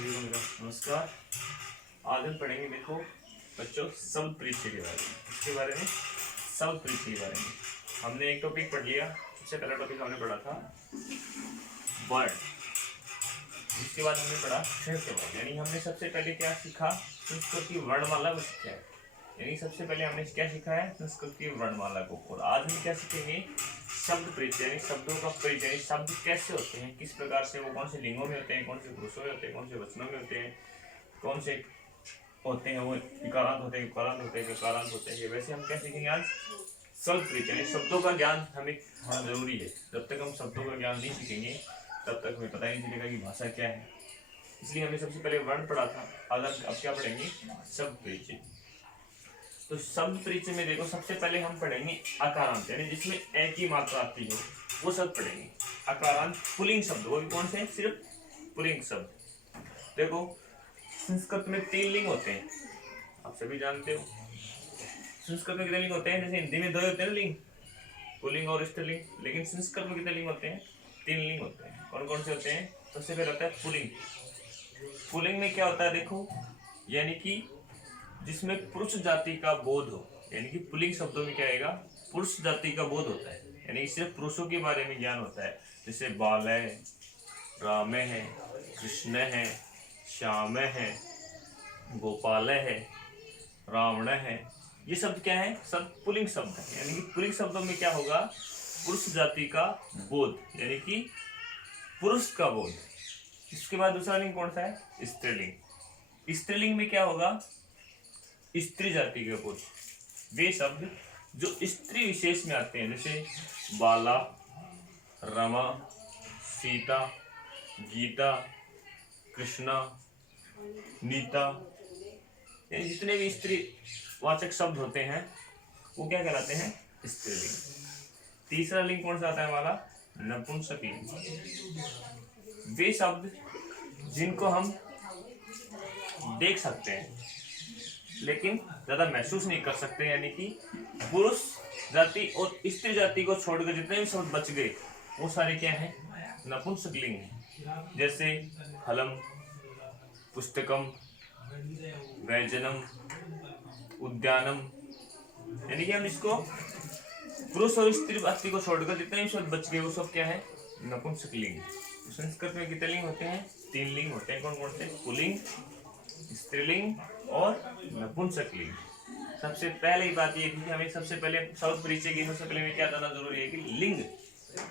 सभी को मेरा नमस्कार। आज हम पढ़ेंगे, देखो बच्चों, शब्द परिचय के बारे में। इसके बारे में शब्द परिचय के बारे में हमने एक टॉपिक पढ़ लिया। सबसे पहला टॉपिक हमने पढ़ा था वर्ड। इसके बाद हमने पढ़ा अक्षर के वर्ड, यानी हमने सबसे पहले क्या सीखा, संस्कृत की वर्णमाला को सीखा है। यानी सबसे पहले हमने क्या सीखा है, संस्कृत की वर्णमाला को। और आज हम क्या सीखेंगे, शब्द परिचय, यानी शब्दों का परिचय, यानी शब्द कैसे होते हैं, किस प्रकार से वो, कौन से लिंगों में होते हैं, कौन से पुरुषों में होते हैं, कौन से वचनों में होते हैं, कौन से होते हैं वो इकारांत होते हैं, उकारांत होते हैं, गकारांत होते हैं। वैसे हम क्या सीखेंगे आज, शब्द परिचय, यानी शब्दों का ज्ञान हमें होना जरूरी है। जब तक हम शब्दों का ज्ञान नहीं सीखेंगे तब तक हमें पता ही नहीं चलेगा कि भाषा क्या है। इसलिए हमने सबसे पहले वर्ण पढ़ा था, आज अब क्या पढ़ेंगे, शब्द परिचय। तो शब्द परिचय में देखो, सबसे पहले हम पढ़ेंगे अकारांत, यानी जिसमें ए की मात्रा आती हो वो शब्द पढ़ेंगे। अकारांत पुल्लिंग शब्द, वो भी कौन से, सिर्फ पुल्लिंग शब्द। देखो संस्कृत में 3 लिंग होते हैं, आप सभी जानते हो। संस्कृत में कितने लिंग होते हैं, जैसे हिंदी में 2 होते हैं लिंग, पुल्लिंग और स्त्रीलिंग, लेकिन संस्कृत में कितने लिंग होते हैं, 3 लिंग होते हैं। कौन कौन से होते हैं, सबसे पहले होता है पुल्लिंग। पुल्लिंग में क्या होता है, देखो, यानी कि जिसमें पुरुष जाति का बोध हो, यानी कि पुल्लिंग शब्दों में क्या आएगा, पुरुष जाति का बोध होता है, यानी सिर्फ पुरुषों के बारे में ज्ञान होता है। जैसे बालय, राम है, कृष्ण है, श्याम है, गोपाल है, रावण है, ये शब्द क्या है, सब पुल्लिंग शब्द है। यानी कि पुल्लिंग शब्दों में क्या होगा, पुरुष जाति का बोध, यानी कि पुरुष का बोध। इसके बाद दूसरा लिंग कौन सा है, स्त्रीलिंग। स्त्रीलिंग में क्या होगा, स्त्री जाति के बोध। वे शब्द जो स्त्री विशेष में आते हैं, जैसे बाला, रमा, सीता, गीता, कृष्णा, नीता, ये जितने भी स्त्री वाचक शब्द होते हैं वो क्या कहलाते हैं, स्त्रीलिंग। तीसरा लिंग कौन सा आता है हमारा, नपुंसकलिंग। वे शब्द जिनको हम देख सकते हैं लेकिन ज्यादा महसूस नहीं कर सकते, यानी कि पुरुष जाति और स्त्री जाति को छोड़कर जितने भी शब्द बच गए वो सारे क्या हैं, नपुंसकलिंग हैं। जैसे फलम, पुस्तकम, व्यंजनम, उद्यानम, यानी कि हम इसको पुरुष और स्त्री जाति को छोड़कर जितने भी शब्द बच गए वो सब क्या है, नपुंसकलिंग। संस्कृत में कितने लिंग होते हैं, 3 लिंग होते हैं। कौन कौन से, पुल्लिंग, स्त्रीलिंग और नपुंसकलिंग। सबसे पहले ही बात ये थी कि हमें सबसे पहले शब्द परिचय की सबसे पहले में क्या जानना जरूरी है कि लिंग,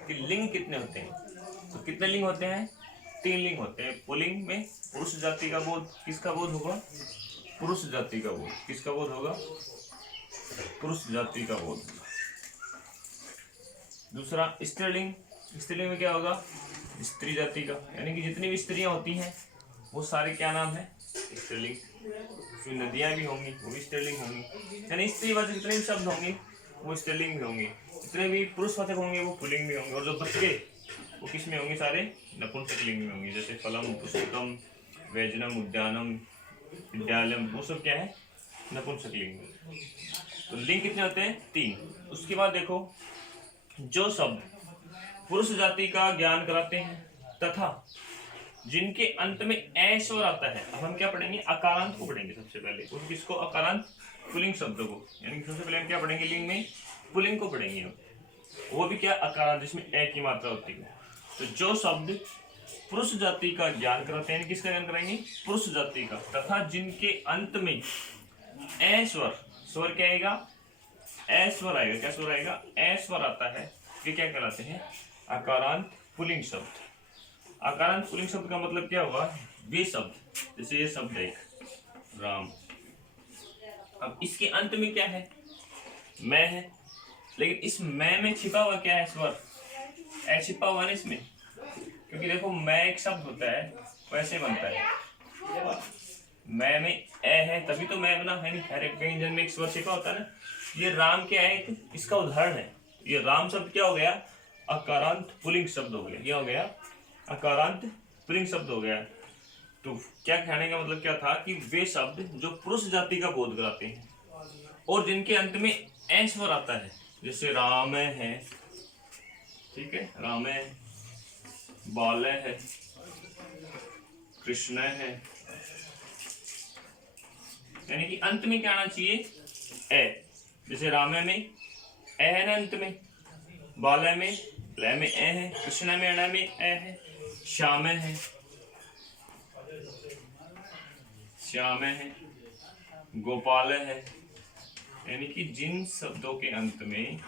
कि लिंग कितने होते हैं। तो कितने लिंग होते हैं, 3 लिंग होते हैं। पुल्लिंग में पुरुष जाति का बोध, किसका बोध होगा, पुरुष जाति का बोध, किसका बोध होगा, पुरुष जाति का बोध। दूसरा स्त्रीलिंग, स्त्रीलिंग में क्या होगा, स्त्री जाति का, यानी कि जितनी भी स्त्रियां होती हैं वो सारे क्या नाम है, स्त्रीलिंग। उसमें नदियां भी होंगी वो भी स्त्रीलिंग होंगी, यानी स्त्रीवाचक जितने भी शब्द होंगे वो स्त्रीलिंग भी होंगे, जितने भी पुरुषवाचक होंगे वो पुल्लिंग भी होंगे, और जो बच गए वो किस में होंगे, सारे नपुंसकलिंग में होंगे। जैसे फलम, पुस्तकम, व्यंजनम, उद्यानम, विद्यालयम, वो सब क्या है, नपुंसकलिंग में। तो लिंग कितने होते हैं, 3। उसके बाद देखो, जो शब्द पुरुष जाति का ज्ञान कराते हैं तथा जिनके अंत में ए स्वर आता है, अब हम क्या पढ़ेंगे, अकारांत को पढ़ेंगे सबसे पहले। और किसको, अकारांत पुल्लिंग शब्दों को, यानी सबसे पहले हम क्या पढ़ेंगे, लिंग में पुल्लिंग को पढ़ेंगे हम, वो भी क्या, अकारांत, जिसमें ए की मात्रा होती है। तो जो शब्द पुरुष जाति का ज्ञान कराते हैं, किसका ज्ञान कराएंगे, पुरुष जाति का, तथा जिनके अंत में ए स्वर, स्वर क्या आएगा, ए स्वर आएगा, क्या स्वर आएगा, ए स्वर आता है, ये क्या कहलाते हैं, अकारांत पुल्लिंग शब्द। अकारांत पुल्लिंग शब्द का मतलब क्या होगा, वे शब्द, जैसे ये शब्द है राम, अब इसके अंत में क्या है, मैं है, लेकिन इस मैं में छिपा हुआ क्या है, स्वर, ए छिपा हुआ ना इसमें, क्योंकि देखो मैं एक शब्द होता है वैसे बनता है, मैं में ए है तभी तो मैं बना है, नहीं, हर एक व्यंजन में एक स्वर छिपा होता है ना। ये राम क्या है, इसका उदाहरण है। ये राम शब्द क्या हो गया, अकारांत पुल्लिंग शब्द हो गया, क्या हो गया, अकारांत पुल्लिंग शब्द हो गया। तो क्या कहने का मतलब क्या था कि वे शब्द जो पुरुष जाति का बोध कराते हैं और जिनके अंत में ए स्वर आता है, जैसे राम है, ठीक है, राम है, बालय है, कृष्ण है, यानी कि अंत में क्या आना चाहिए, ए। जैसे रामे में ए है ना अंत में, बाले में ल में ए है, कृष्ण में अण में ए है, श्याम है, श्याम है, गोपाल है, यानी कि जिन शब्दों के अंत में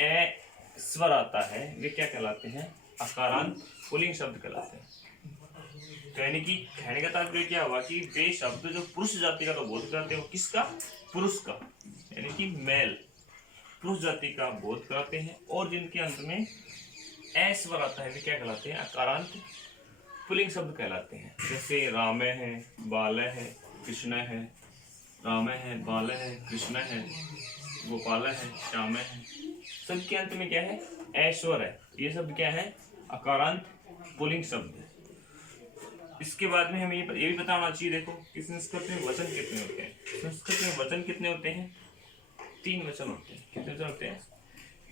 ए स्वर आता है वे क्या कहलाते हैं, अकारांत पुल्लिंग शब्द कहलाते हैं। तो यानी कि कहने का तात्पर्य क्या हुआ कि वे शब्द जो पुरुष जाति का तो बोध कराते हैं, किसका, पुरुष का, यानी कि मेल पुरुष जाति का बोध कराते हैं, और जिनके अंत में ए स्वर आता है वे क्या कहलाते हैं, अकारांत पुल्लिंग शब्द कहलाते हैं। जैसे राम है, बाल है, कृष्ण है, राम है, बाल है, कृष्ण है, गोपाल है, श्याम है, सबके अंत में क्या है, ए स्वर है। ये शब्द क्या है, अकारांत पुल्लिंग शब्द है। इसके बाद में हमें ये भी पता होना चाहिए, देखो कि संस्कृत में वचन कितने होते हैं। संस्कृत में वचन कितने होते हैं, 3 वचन होते हैं। कितने वचन होते हैं,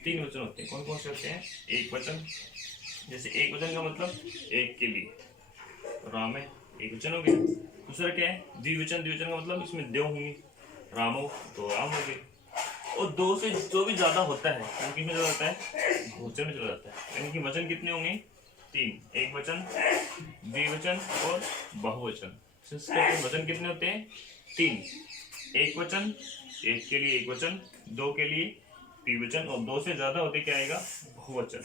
3 वचन होते हैं। कौन कौन से होते हैं, एक वचन, जैसे एक वचन का मतलब एक के लिए, राम है एक वचन हो गया। दूसरा क्या है, द्विवचन, द्विवचन का मतलब इसमें देव होंगे, रामो तो राम हो गए। और 2 से जो भी ज्यादा होता है वो किस में चला जाता है, बहुवचन में चला जाता है। यानी कि वचन कितने होंगे, 3, एक वचन, द्विवचन और बहुवचन। संस्कृत में वचन कितने होते हैं, 3, एक वचन, एक के लिए एक वचन, 2 के लिए द्विवचन, और 2 से ज्यादा होते क्या आएगा, बहुवचन।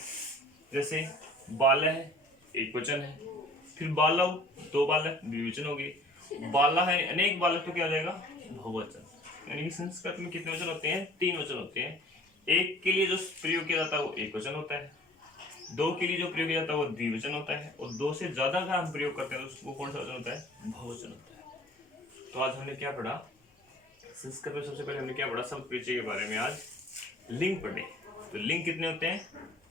जैसे बाल है एक वचन है, फिर बालव 2 बालक द्विवचन हो गए, बाला है अनेक बालक तो क्या हो जाएगा, बहुवचन। यानी कि संस्कृत में कितने वचन होते हैं, 3 वचन होते हैं। एक के लिए जो प्रयोग किया जाता है वो एक वचन होता है, 2 के लिए जो प्रयोग किया जाता है वो द्विवचन होता है, और 2 से ज्यादा का हम प्रयोग करते हैं तो वो कौन सा वचन होता है, बहुवचन होता है। तो आज हमने क्या पढ़ा, संस्कृत में सबसे पहले हमने क्या पढ़ा, शब्द परिचय के बारे में आज लिंग पढ़े। तो लिंग कितने होते हैं,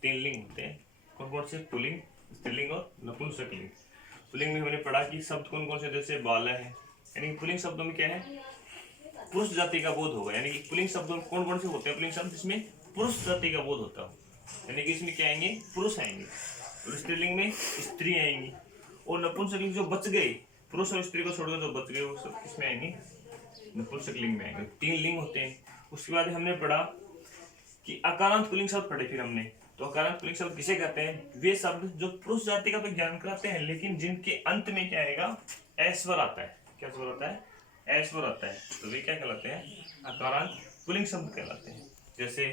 3 लिंग होते हैं। कौन कौन से, पुल्लिंग, स्त्रीलिंग और नपुंसक लिंग। पुल्लिंग में हमने पढ़ा कि शब्द कौन कौन से, जैसे बाल है, यानी कि पुल्लिंग शब्दों में क्या है, पुरुष जाति का बोध होगा। यानी कि पुल्लिंग शब्द कौन कौन से होते हैं, पुल्लिंग शब्द जिसमें पुरुष जाति का बोध होता है, यानी कि इसमें क्या आएंगे, पुरुष आएंगे, और स्त्रीलिंग में स्त्री आएंगी, और नपुंसकलिंग जो बच गए, पुरुष और स्त्री को छोड़कर जो बच गए वो सब किसमें आएंगे, नपुंसक लिंग में आएंगे। 3 लिंग होते हैं। उसके बाद हमने पढ़ा कि अकारांत पुल्लिंग शब्द पढ़े फिर हमने। तो अकारांत पुल्लिंग शब्द किसे कहते हैं, वे शब्द जो पुरुष जाति का तो ज्ञान कराते हैं लेकिन जिनके अंत में क्या आएगा, ए स्वर आता है। क्या स्वर आता है, ए स्वर आता है, तो वे क्या कहलाते हैं, अकारांत पुल्लिंग शब्द कहलाते हैं। जैसे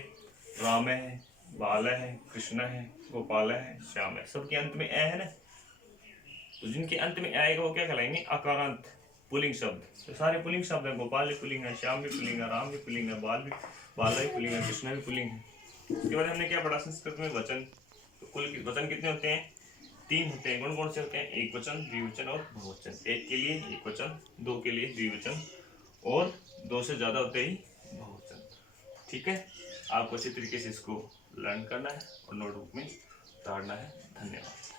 राम है, बाल है, कृष्ण है, गोपाल है, श्याम है, सबके अंत में ए है ना, तो जिनके अंत में आएगा वो क्या कहलाएंगे, अकारांत पुल्लिंग शब्द। तो सारे पुल्लिंग शब्द है, गोपाल भी पुल्लिंग है, श्याम भी पुल्लिंग है, राम भी पुल्लिंग है, बाल भी पुल्लिंग है, कृष्ण भी पुल्लिंग है। उसके बाद हमने क्या पढ़ा, संस्कृत में वचन। तो कुल वचन कितने होते हैं, 3 होते हैं। कौन कौन से होते हैं, एक वचन, द्विवचन और बहुवचन। एक के लिए एक वचन, 2 के लिए द्विवचन, और 2 से ज्यादा होते ही बहुवचन। ठीक है, आपको अच्छी तरीके से इसको लर्न करना है और नोटबुक में उतारना है। धन्यवाद।